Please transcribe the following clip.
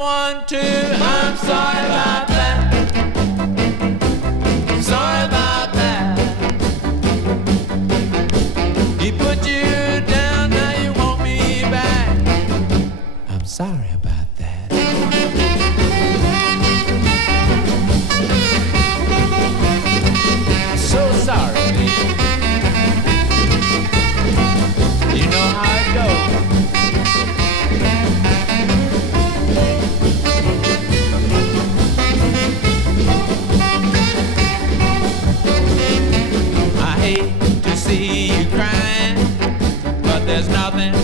someone too. I'm sorry about that. Sorry about that. He put you down, now you want me back. I'm sorry about that. So sorry, baby. You know how it goes. I hate to see you crying, but there's nothing